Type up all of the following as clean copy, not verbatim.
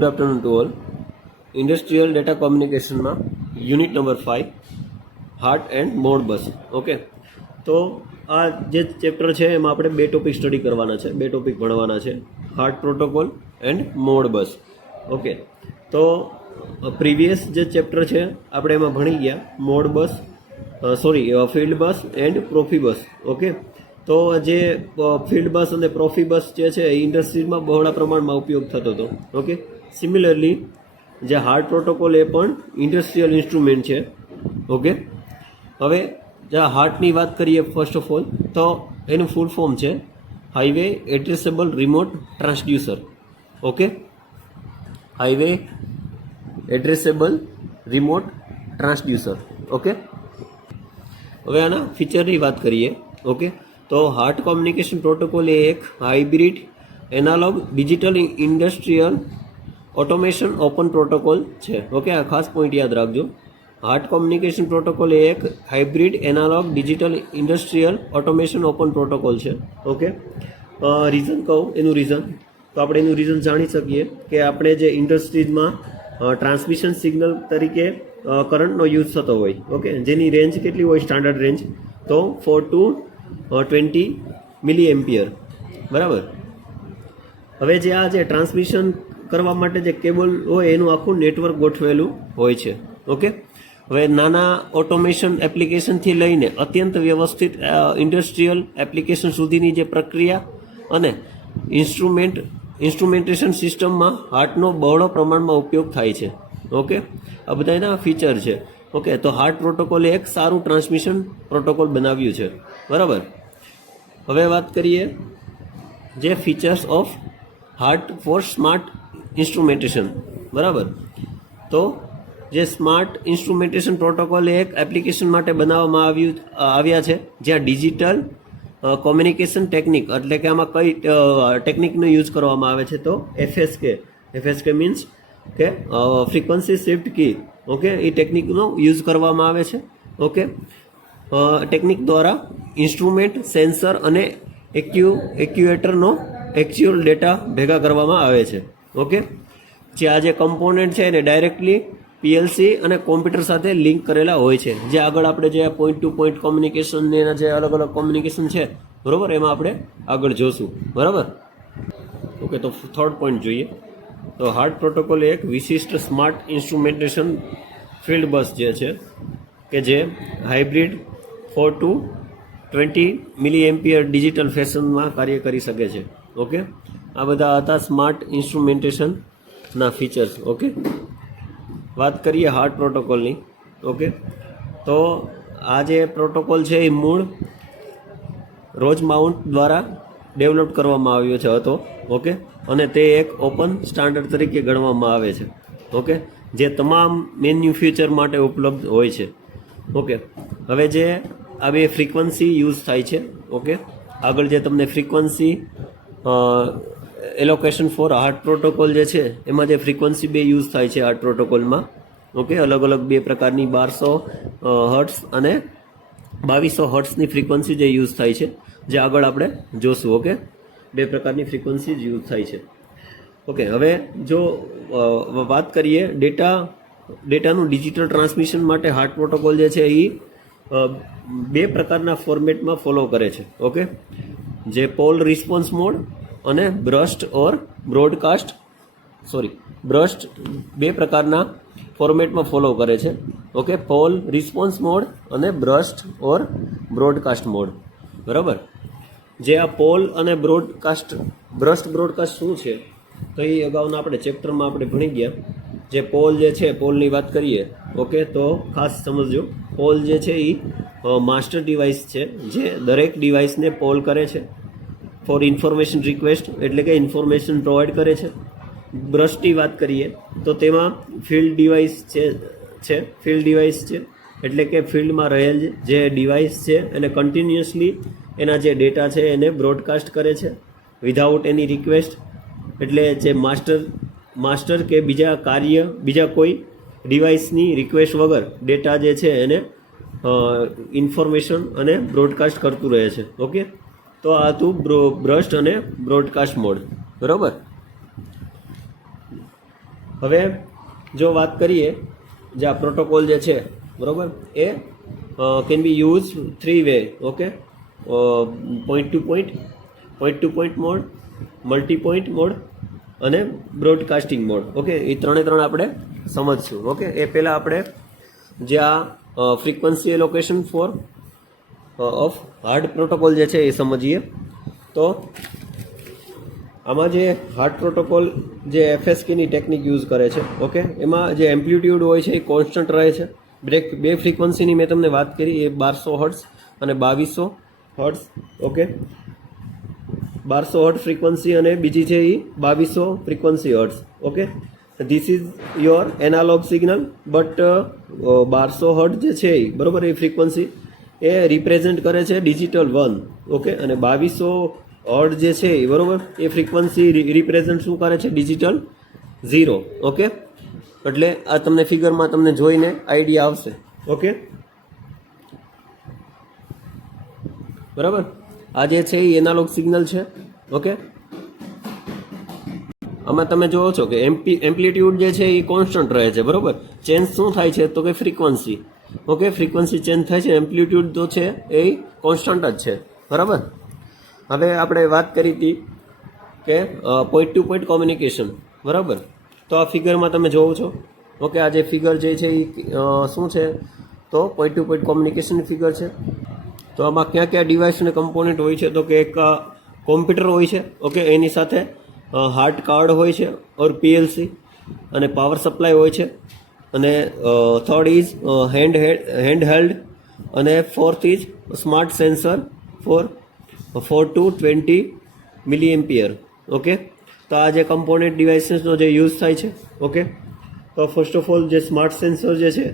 Good afternoon to all. Industrial data કોમ્યુનિકેશનમાં unit number 5 HART and Modbus. Okay, તો આ જે ચેપ્ટર છે એમાં આપણે બે ટોપિક સ્ટડી કરવાના છે, બે ટોપિક ભણવાના છે, heart protocol and Modbus. Okay, તો પ્રીવિયસ જે ચેપ્ટર છે આપણે એમાં ભણી ગયા Modbus, field bus and Profibus. Okay, તો જે ફિલ્ડ બસ અને પ્રોફીબસ જે છે એ ઇન્ડસ્ટ્રીઝમાં બહોળા પ્રમાણમાં ઉપયોગ થતો હતો. ઓકે, સિમિલરલી જે હાર્ટ પ્રોટોકોલ એ પણ ઇન્ડસ્ટ્રીયલ ઇન્સ્ટ્રુમેન્ટ છે. ઓકે, હવે જે હાર્ટની વાત કરીએ ફર્સ્ટ ઓફ ઓલ, તો એનું ફૂલ ફોર્મ છે highway addressable remote transducer. Okay, highway addressable remote transducer. Okay, હવે આના ફીચરની વાત કરીએ. ઓકે, તો હાર્ટ કોમ્યુનિકેશન પ્રોટોકોલ એ એક hybrid analog digital industrial automation open protocol છે. ઓકે, આ ખાસ પોઈન્ટ યાદ રાખજો. હાર્ટ કોમ્યુનિકેશન પ્રોટોકોલ એ એક hybrid analog digital industrial automation open protocol છે. ઓકે, રીઝન કહું, એનું રીઝન તો આપણે એનું રીઝન જાણી શકીએ કે આપણે જે ઇન્ડસ્ટ્રીઝમાં ટ્રાન્સમિશન સિગ્નલ તરીકે કરંટનો યુઝ થતો હોય. ઓકે, જેની રેન્જ કેટલી હોય, સ્ટાન્ડર્ડ રેન્જ તો 4 to 20 મિલી એમ્પિયર. બરાબર. હવે જે આ જે ટ્રાન્સમિશન કરવા માટે જે કેબલ હોય એનું આખું નેટવર્ક ગોઠવેલું હોય છે. ઓકે, હવે નાના ઓટોમેશન એપ્લિકેશનથી લઈને અત્યંત વ્યવસ્થિત ઇન્ડસ્ટ્રીયલ એપ્લિકેશન સુધીની જે પ્રક્રિયા અને ઇન્સ્ટ્રુમેન્ટેશન સિસ્ટમમાં હાર્ટનો બહોળો પ્રમાણમાં ઉપયોગ થાય છે. ઓકે, આ બધા એના ફીચર છે. ઓકે, તો હાર્ટ પ્રોટોકોલે એક સારું ટ્રાન્સમિશન પ્રોટોકોલ બનાવ્યું છે. બરાબર. હવે વાત કરીએ જે features of HART for smart instrumentation. બરાબર. તો જે સ્માર્ટ ઇન્સ્ટ્રુમેન્ટેશન પ્રોટોકોલ એક એપ્લિકેશન માટે બનાવવામાં આવ્યા છે જ્યાં ડિજિટલ કોમ્યુનિકેશન ટેકનિક, એટલે કે આમાં કઈ ટેકનિકનો યુઝ કરવામાં આવે છે, તો એફએસકે મીન્સ કે ફ્રીક્વન્સી શિફ્ટ કી. ઓકે, એ ટેકનિકનો યુઝ કરવામાં આવે છે. ઓકે, ટેકનિક દ્વારા ઇન્સ્ટ્રુમેન્ટ, સેન્સર અને એક્યુએટરનો એક્ચ્યુઅલ ડેટા ભેગા કરવામાં આવે છે. ઓકે, જે આ જે કમ્પોનન્ટ છે એને ડાયરેક્ટલી પીએલસી અને કોમ્પ્યુટર સાથે લિંક કરેલા હોય છે. જે આગળ આપણે જે પોઈન્ટ ટુ પોઈન્ટ કોમ્યુનિકેશન ને એના જે અલગ અલગ કોમ્યુનિકેશન છે, બરાબર, એમાં આપણે આગળ જોશું. બરાબર. ઓકે, તો થર્ડ પોઈન્ટ જોઈએ. તો હાર્ટ પ્રોટોકોલ એક વિશિષ્ટ સ્માર્ટ ઇન્સ્ટ્રુમેન્ટેશન ફિલ્ડ બસ જે છે કે જે hybrid 4 to 20 milli ampere digital ફેશનમાં કાર્ય કરી શકે છે. ઓકે, આ બધા હતા સ્માર્ટ ઇન્સ્ટ્રુમેન્ટેશનના ફીચર્સ. ઓકે, વાત કરીએ હાર્ટ પ્રોટોકોલની. ઓકે, તો આ જે પ્રોટોકોલ છે એ મૂળ રોઝમાઉન્ટ દ્વારા ડેવલપ કરવામાં આવ્યો હતો. ઓકે, અને તે એક ઓપન સ્ટાન્ડર્ડ તરીકે ગણવામાં આવે છે. ઓકે, જે તમામ મેન્યુફેક્ચર માટે ઉપલબ્ધ હોય છે. ઓકે, હવે જે આ બે ફ્રીક્વન્સી યુઝ થાય છે. ઓકે, આગળ જે તમને frequency allocation for heart protocol જે છે એમાં જે ફ્રીક્વન્સી બે યુઝ થાય છે હાર્ટ પ્રોટોકોલમાં. ઓકે, અલગ અલગ બે પ્રકારની 1200 હર્ટ્સ અને 2200 હર્ટ્સની ફ્રીક્વન્સી જે યુઝ થાય છે, જે આગળ આપણે જોશું. ઓકે, બે પ્રકારની ફ્રીક્વન્સી યુઝ થાય છે. ઓકે, હવે જો વાત કરીએ ડેટાનું ડિજિટલ ટ્રાન્સમિશન માટે હાર્ટ પ્રોટોકોલ જે છે એ બે પ્રકારના ફોર્મેટમાં ફોલો કરે છે. ઓકે, જે પોલ રિસ્પોન્સ મોડ અને બ્રસ્ટ બે પ્રકારના ફોર્મેટમાં ફોલો કરે છે. ઓકે, પોલ રિસ્પોન્સ મોડ અને બ્રસ્ટ ઓર બ્રોડકાસ્ટ મોડ. બરાબર. જે આ પોલ અને બ્રસ્ટ બ્રોડકાસ્ટ શું છે તો એ અગાઉના આપણે ચેપ્ટરમાં આપણે ભણી ગયા. જે પોલ જે છે, પોલની વાત કરીએ. ઓકે, તો ખાસ સમજજો, પોલ જે છે એ માસ્ટર ડિવાઇસ છે જે દરેક ડિવાઇસને પોલ કરે છે ફોર ઇન્ફોર્મેશન રિક્વેસ્ટ, એટલે કે ઇન્ફોર્મેશન પ્રોવાઈડ કરે છે. બ્રસ્ટની વાત કરીએ તો તેમાં ફિલ્ડ ડિવાઇસ છે એટલે કે ફિલ્ડમાં રહેલ જે ડિવાઇસ છે એને કન્ટિન્યુઅસલી એના જે ડેટા છે એને બ્રોડકાસ્ટ કરે છે વિધાઉટ એની રિક્વેસ્ટ. એટલે જે માસ્ટર કે બીજા કોઈ ડિવાઇસની રિક્વેસ્ટ વગર ડેટા જે છે એને ઇન્ફોર્મેશન અને બ્રોડકાસ્ટ કરતું રહે છે. ઓકે, તો આ હતું બ્રસ્ટ અને બ્રોડકાસ્ટ મોડ. બરાબર. હવે જો વાત કરીએ જે આ પ્રોટોકોલ જે છે બરાબર એ can be use 3 way. Okay, point to point mode, multi point mode અને બ્રોડકાસ્ટિંગ મોડ. ઓકે, એ ત્રણે ત્રણ આપણે સમજશું. ઓકે, એ પહેલાં આપણે જે આ frequency allocation for of HART protocol જે છે એ સમજીએ. તો આમાં જે હાર્ડ પ્રોટોકોલ જે એફએસકેની ટેકનિક યુઝ કરે છે. ઓકે, એમાં જે એમ્પ્લિટ્યુડ હોય છે એ કોન્સ્ટન્ટ રહે છે. બે ફ્રીક્વન્સીની મેં તમને વાત કરી, એ 1200 હર્ટ્ઝ અને 2200 હર્ટ્ઝ. ઓકે, 1200 હર્ટ્ઝ ફ્રીક્વન્સી અને બીજી છે એ 2200 frequency hertz. Okay, this is your analog signal, but 1200 hertz જે છે એ બરાબર એ ફ્રીક્વન્સી એ રિપ્રેઝેન્ટ કરે છે ડિજિટલ 1. ઓકે, અને 2200 હર્ટ્ઝ જે છે એ બરાબર એ ફ્રીક્વન્સી રિપ્રેઝેન્ટ શું કરે છે? ડિજિટલ 0. ઓકે, એટલે આ તમને ફિગરમાં તમને જોઈને આઈડિયા આવશે. ઓકે, બરાબર. આ જે છે એ એનાલોગ સિગ્નલ છે. ઓકે, આમાં તમે જોવો છો કે એમ્પ્લિટ્યુડ જે છે એ કોન્સ્ટન્ટ રહે છે. બરાબર, ચેન્જ શું થાય છે તો કે ફ્રીક્વન્સી. ઓકે, ફ્રીક્વન્સી ચેન્જ થાય છે, એમ્પ્લિટ્યુડ તો છે એ કોન્સ્ટન્ટ જ છે. બરાબર. હવે આપણે વાત કરી હતી કે પોઈન્ટ ટુ પોઈન્ટ કોમ્યુનિકેશન. બરાબર, તો આ ફિગરમાં તમે જોવો છો. ઓકે, આ જે ફિગર જે છે એ શું છે તો પોઈન્ટ ટુ પોઈન્ટ કોમ્યુનિકેશનની ફિગર છે. તો આમાં ક્યાં ક્યાં ડિવાઇસ અને કમ્પોનન્ટ હોય છે તો કે એક કોમ્પ્યુટર હોય છે. ઓકે, એની સાથે હાર્ડ કાર્ડ હોય છે ઓર પીએલસી, અને પાવર સપ્લાય હોય છે, અને થર્ડ ઇઝ હેન્ડ હેલ્ડ, અને fourth is smart sensor for 4 to 20 milliampere. Okay, તો આ જે કમ્પોનન્ટ ડિવાઇસીસનો જે યુઝ થાય છે. ઓકે, તો ફર્સ્ટ ઓફ ઓલ જે સ્માર્ટ સેન્સર જે છે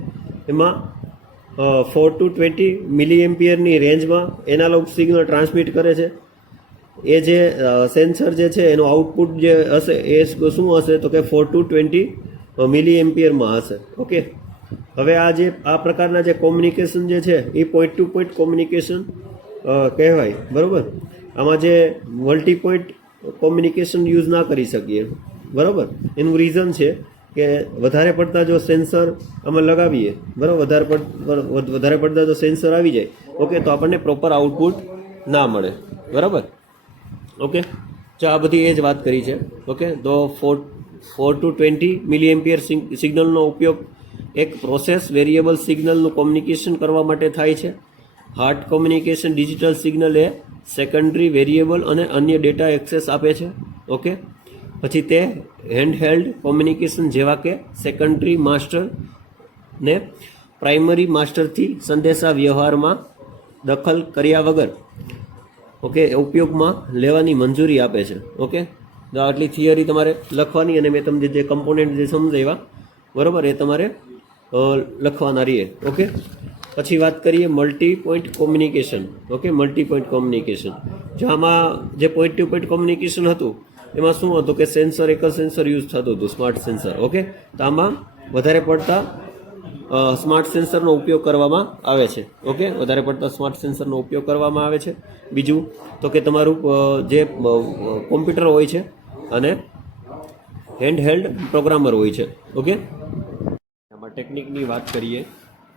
એમાં 4 to 20 મિલી એમ્પિયરની રેન્જમાં એનાલોગ સિગ્નલ ટ્રાન્સમિટ કરે છે. એ જે સેન્સર જે છે એનું આઉટપુટ જે હશે એ શું હશે તો કે 4 to 20 મિલી એમ્પિયરમાં હશે. ઓકે, હવે આ પ્રકારના જે કોમ્યુનિકેશન જે છે એ પોઈન્ટ ટુ પોઈન્ટ કોમ્યુનિકેશન કહેવાય. બરાબર, આમાં જે મલ્ટી પોઈન્ટ કોમ્યુનિકેશન યુઝ ના કરી શકીએ. બરાબર, એનું રીઝન છે કે વધારે પડતા જો સેન્સર આમાં લગાવીએ, બરાબર, વધારે પડતા જો સેન્સર આવી જાય, ઓકે, તો આપણને પ્રોપર આઉટપુટ ના મળે. બરાબર. ઓકે, તો આ બધી એ જ વાત કરી છે. ઓકે, તો 4 to 20 મિલી એમ્પિયર સિગ્નલનો ઉપયોગ એક પ્રોસેસ વેરિયેબલ સિગ્નલનું કોમ્યુનિકેશન કરવા માટે થાય છે. હાર્ડ કોમ્યુનિકેશન ડિજિટલ સિગ્નલ એ સેકન્ડરી વેરિયેબલ અને અન્ય ડેટા એક્સેસ આપે છે. ઓકે, પછી તે હેન્ડહેલ્ડ કોમ્યુનિકેશન જેવા કે સેકન્ડરી માસ્ટર ને પ્રાઇમરી માસ્ટરથી સંદેશા વ્યવહારમાં દખલ કર્યા વગર ઓકે ઉપયોગમાં લેવાની મંજૂરી આપે છે. ઓકે, તો આટલી થિયરી તમારે લખવાની, અને મેં તમને જે કમ્પોનન્ટ જે સમજાવ્યા બરાબર એ તમારે લખવાના રહીએ. ઓકે, પછી વાત કરીએ multi point communication. Okay, multi point communication, જો આમાં જે પોઈન્ટ ટુ પોઈન્ટ કોમ્યુનિકેશન હતું એમાં શું હતું કે સેન્સર, એક જ સેન્સર યુઝ થતું હતું, સ્માર્ટ સેન્સર. ઓકે, તો આમાં વધારે પડતા સ્માર્ટ સેન્સરનો ઉપયોગ કરવામાં આવે છે. ઓકે, વધારે પડતા સ્માર્ટ સેન્સરનો ઉપયોગ કરવામાં આવે છે. બીજું તો કે તમારું જે કોમ્પ્યુટર હોય છે અને હેન્ડહેલ્ડ પ્રોગ્રામર હોય છે. ઓકે, આમાં ટેકનિકની વાત કરીએ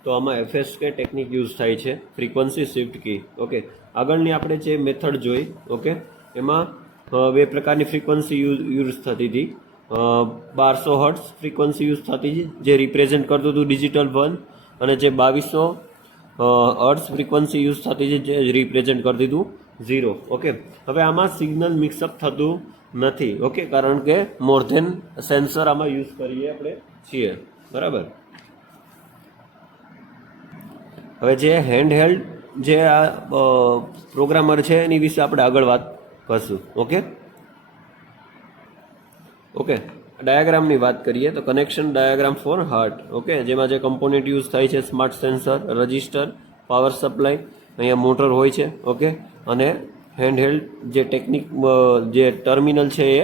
તો આમાં એફએસકે ટેકનિક યુઝ થાય છે, ફ્રીક્વન્સી શિફ્ટ કી. ઓકે, આગળની આપણે જે મેથડ જોઈ, ઓકે, એમાં બે પ્રકારની ફ્રીક્વન્સી યુઝ થતી હતી. 1200 હર્ટ્ઝ ફ્રીક્વન્સી યુઝ થતી હતી જે રિપ્રેઝેન્ટ કરતું હતું ડિજિટલ 1, અને જે 2200 હર્ટ્ઝ ફ્રીક્વન્સી યુઝ થતી હતી જે રિપ્રેઝેન્ટ કરતી હતું 0. ઓકે, હવે આમાં સિગ્નલ મિક્સઅપ થતું નથી. ઓકે, કારણ કે મોર ધેન સેન્સર આમાં યુઝ કરીએ આપણે છીએ. બરાબર. હવે જે હેન્ડહેલ્ડ જે આ પ્રોગ્રામર છે એની વિશે આપણે આગળ વાત કરશું. ઓકે, ઓકે, ડાયાગ્રામની વાત કરીએ તો connection diagram for heart. Okay, જેમાં જે કમ્પોનન્ટ યુઝ થાય છે smart sensor, register, power supply, અહીંયા મોટર હોય છે. ઓકે, અને હેન્ડહેલ્ડ જે ટેકનિક જે ટર્મિનલ છે એ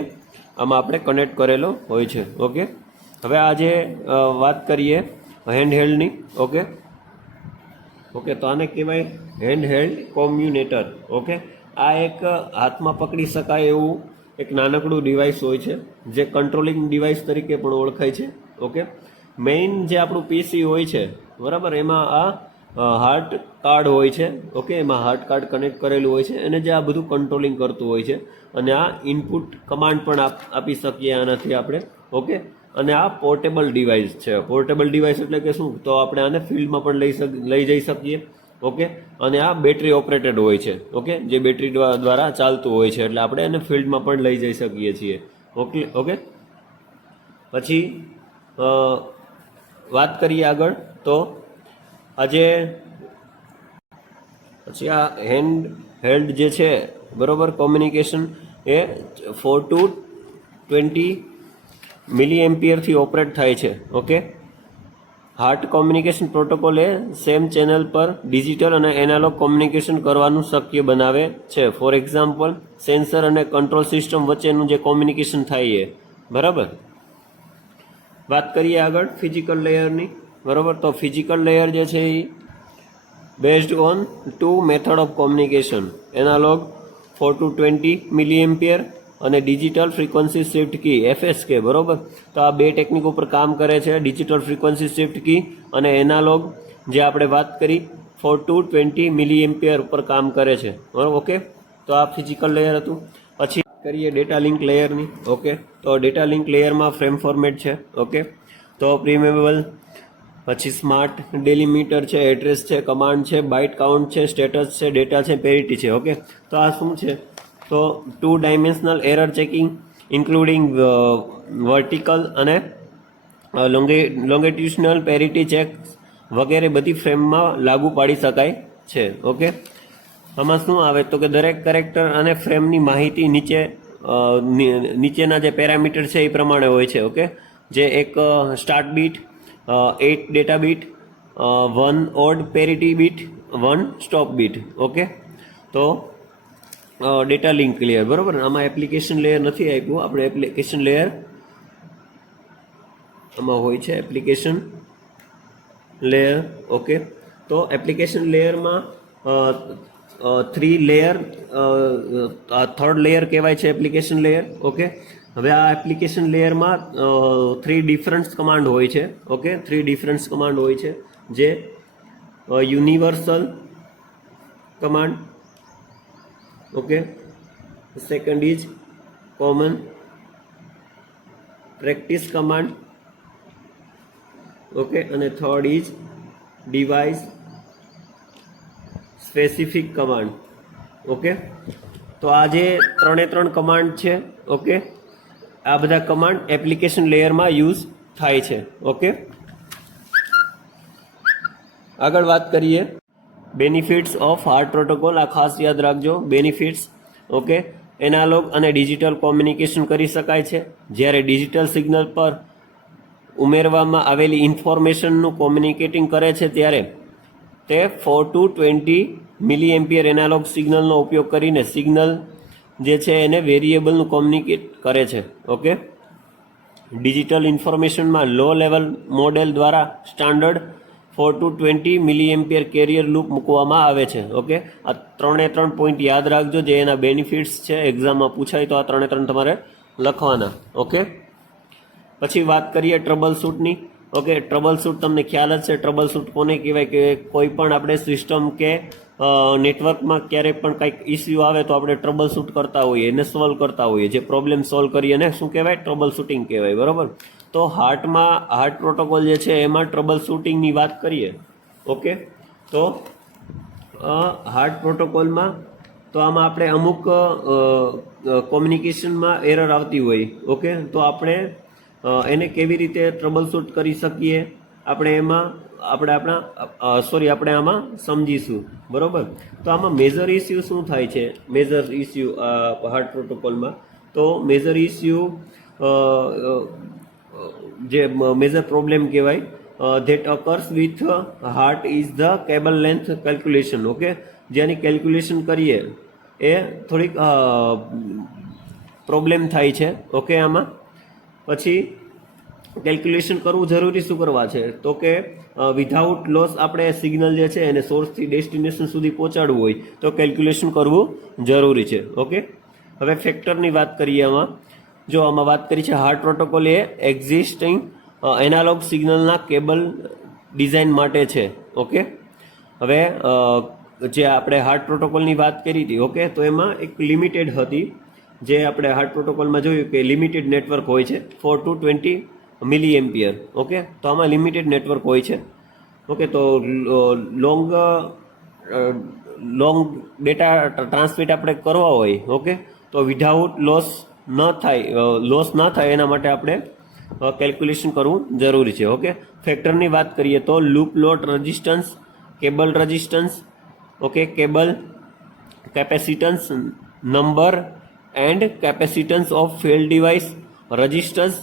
આમાં આપણે કનેક્ટ કરેલો હોય છે. ઓકે, હવે આ જે વાત કરીએ હેન્ડહેલ્ડની. ઓકે, ઓકે, તો આને કહેવાય હેન્ડહેલ્ડ કોમ્યુનેટર. ઓકે, આ એક હાથમાં પકડી શકાય એવું એક નાનકડું ડિવાઇસ હોય છે જે કંટ્રોલિંગ ડિવાઇસ તરીકે પણ ઓળખાય છે. ઓકે, મેઇન જે આપણું પીસી હોય છે બરાબર, એમાં આ હાર્ટ કાર્ડ હોય છે. ઓકે, એમાં હાર્ટ કાર્ડ કનેક્ટ કરેલું હોય છે અને જે આ બધું કંટ્રોલિંગ કરતું હોય છે. અને આ ઇનપુટ કમાન્ડ પણ આપી શકીએ આનાથી આપણે. ઓકે, અને આ પોર્ટેબલ ડિવાઇસ છે. પોર્ટેબલ ડિવાઇસ એટલે કે શું, તો આપણે આને ફિલ્ડમાં પણ લઈ જઈ શકીએ. ઓકે, અને આ બેટરી ઓપરેટેડ હોય છે. ઓકે, જે બેટરી દ્વારા ચાલતું હોય છે એટલે આપણે એને ફિલ્ડમાં પણ લઈ જઈ શકીએ છીએ. ઓકે ઓકે પછી વાત કરીએ આગળ, તો આજે પછી આ હેલ્ડ જે છે બરોબર, કોમ્યુનિકેશન એ 4 to 20 મિલી એમ્પિયરથી ઓપરેટ થાય છે. ઓકે, હાર્ટ કોમ્યુનિકેશન પ્રોટોકોલ એ સેમ ચેનલ પર ડિજિટલ અને એનાલોગ કોમ્યુનિકેશન કરવાનું શક્ય બનાવે છે. ફોર એક્ઝામ્પલ, સેન્સર અને કંટ્રોલ સિસ્ટમ વચ્ચેનું જે કોમ્યુનિકેશન થાય એ બરાબર. વાત કરીએ આગળ ફિઝિકલ લેયરની. બરાબર, તો ફિઝિકલ લેયર જે છે એ based on 2 method of communication, analog 4 to 20 milliampere અને digital frequency shift key FSK. બરોબર, તો આ બે ટેકનિક ઉપર કામ કરે છે, ડિજિટલ ફ્રીક્વન્સી શિફ્ટ કી અને એનાલોગ જે આપણે વાત કરી 4 to 20 મિલી એમ્પિયર ઉપર કામ કરે છે. બરાબર, ઓકે, તો આ ફિઝિકલ લેયર હતું. પછી કરીએ ડેટા લિંક લેયરની. ઓકે, તો ડેટા લિંક લેયરમાં ફ્રેમ ફોર્મેટ છે. ઓકે, તો પ્રીમેબલ, પછી સ્માર્ટ ડેલિમીટર છે, એડ્રેસ છે, કમાન્ડ છે, બાઇટ કાઉન્ટ છે, સ્ટેટસ છે, ડેટા છે, પેરિટી છે. ઓકે, તો આ શું છે, તો 2 dimensional error checking including vertical અને લોંગિટ્યુશનલ પેરિટી ચેક વગેરે બધી ફ્રેમમાં લાગુ પાડી શકાય છે. ઓકે, આમાં શું આવે તો કે દરેક કેરેક્ટર અને ફ્રેમની માહિતી નીચેના જે પેરામીટર છે એ પ્રમાણે હોય છે. ઓકે, જે એક start bit, 8 data bit, 1 odd parity bit, 1 stop bit. Okay, તો ડેટા લિંક લેયર બરાબર. આમાં એપ્લિકેશન લેયર નથી આપ્યું આપણે, એપ્લિકેશન લેયર આમાં હોય છે, એપ્લિકેશન લેયર. ઓકે, તો એપ્લિકેશન લેયરમાં 3 લેયર, થર્ડ લેયર કહેવાય છે એપ્લિકેશન લેયર. ઓકે, હવે આ એપ્લિકેશન લેયરમાં 3 ડિફરન્સ કમાન્ડ હોય છે. ઓકે, 3 ડિફરન્સ કમાન્ડ હોય છે, જે universal command. Okay, second is common practice command. Okay, અને third is device specific command. Okay, તો આ જે 3 કમાન્ડ છે. ઓકે, આ બધા કમાન્ડ એપ્લિકેશન લેયરમાં યુઝ થાય છે. ઓકે, આગળ વાત કરીએ બેનિફિટ્સ ઓફ હાર્ટ પ્રોટોકોલ. આ ખાસ યાદ રાખજો, બેનિફિટ્સ. ઓકે, એનાલોગ અને ડિજિટલ કોમ્યુનિકેશન કરી શકાય છે. જ્યારે ડિજિટલ સિગ્નલ પર ઉમેરવામાં આવેલી ઇન્ફોર્મેશનનું કોમ્યુનિકેટિંગ કરે છે ત્યારે તે 4 to 20 મિલી એમ્પિયર એનાલોગ સિગ્નલનો ઉપયોગ કરીને સિગ્નલ જે છે એને વેરિયેબલનું કોમ્યુનિકેટ કરે છે. ઓકે, ડિજિટલ ઇન્ફોર્મેશનમાં લો લેવલ મોડેલ દ્વારા standard 4 to 20 milliampere carrier loop મૂકવામાં આવે છે. ઓકે, આ 3 પોઈન્ટ યાદ રાખજો, જે એના બેનિફિટ્સ છે, એક્ઝામમાં પૂછાય તો આ 3 તમારે લખવાના. ઓકે, પછી વાત કરીએ ટ્રબલ શૂટની. ઓકે, ટ્રબલ શૂટ તમને ખ્યાલ જ છે, ટ્રબલ શૂટ કોને કહેવાય કે કોઈ પણ આપણે સિસ્ટમ કે નેટવર્કમાં ક્યારેય પણ કંઈક ઇસ્યુ આવે તો આપણે ટ્રબલ શૂટ કરતા હોઈએ, એને સોલ્વ કરતા હોઈએ, જે પ્રોબ્લેમ સોલ્વ કરીએ એને શું કહેવાય, ટ્રબલ શૂટિંગ કહેવાય. બરાબર, તો હાર્ટ પ્રોટોકોલ જે છે એમાં ટ્રબલ શૂટિંગની વાત કરીએ. ઓકે, તો હાર્ટ પ્રોટોકોલમાં તો આમાં આપણે અમુક કોમ્યુનિકેશનમાં એરર આવતી હોય. ઓકે, તો આપણે એને કેવી રીતે ટ્રબલ શૂટ કરી શકીએ આપણે આમાં સમજીશું. બરોબર, તો આમાં મેજર ઇસ્યુ શું થાય છે, મેજર ઇસ્યુ હાર્ટ પ્રોટોકોલમાં, તો મેજર ઇસ્યુ જે મેજર પ્રોબ્લેમ કહેવાય that occurs with heart is the cable length calculation. Okay, જેની કેલ્ક્યુલેશન કરીએ એ થોડીક પ્રોબ્લેમ થાય છે. ઓકે, આમાં પછી કેલ્ક્યુલેશન કરવું જરૂરી શું કરવા છે, તો કે વિધાઉટ લોસ આપણે સિગ્નલ જે છે એને સોર્સથી ડેસ્ટિનેશન સુધી પહોંચાડવું હોય તો કેલ્ક્યુલેશન કરવું જરૂરી છે. ઓકે, હવે ફેક્ટરની વાત કરીએ આમાં, જો આમાં વાત કરી છે હાર્ટ પ્રોટોકોલ એ એક્ઝિસ્ટિંગ એનાલોગ સિગ્નલના કેબલ ડિઝાઇન માટે છે. ઓકે, હવે જે આપણે હાર્ટ પ્રોટોકોલની વાત કરી હતી, ઓકે, તો એમાં એક લિમિટેડ હતી, જે આપણે હાર્ટ પ્રોટોકોલમાં જોયું કે લિમિટેડ નેટવર્ક હોય છે 4 to 20 મિલી એમ્પિયર. ઓકે, તો આમાં લિમિટેડ નેટવર્ક હોય છે. ઓકે, તો લોંગ ડેટા ટ્રાન્સમિટ આપણે કરવા હોય, ઓકે, તો વિધાઉટ લોસ ન થાય એના માટે આપણે કેલ્ક્યુલેશન કરવું જરૂરી છે. ઓકે, ફેક્ટરની વાત કરીએ તો loop load resistance, cable resistance, okay, cable capacitance, number and capacitance of field device, resistance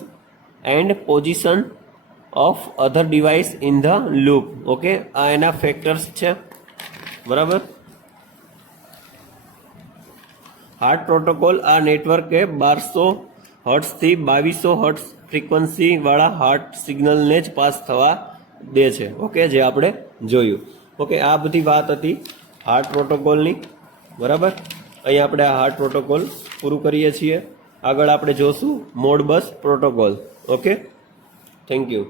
and position of other device in the loop. Okay, આ એના ફેક્ટર્સ છે. બરાબર. હાર્ટ પ્રોટોકોલ આ નેટવર્ક એ 1200 હર્ટ્ઝથી 2200 હર્ટ્ઝ ફ્રીક્વન્સી વાળા heart સિગ્નલને જ pass થવા દે છે. ઓકે, જે આપણે જોયું. ઓકે, આ બધી વાત હતી હાર્ટ પ્રોટોકોલની. બરાબર, અહીંયા આપણે આ હાર્ટ પ્રોટોકોલ પૂરું કરીએ છીએ. આગળ આપણે જોશું Modbus protocol. Okay, thank you.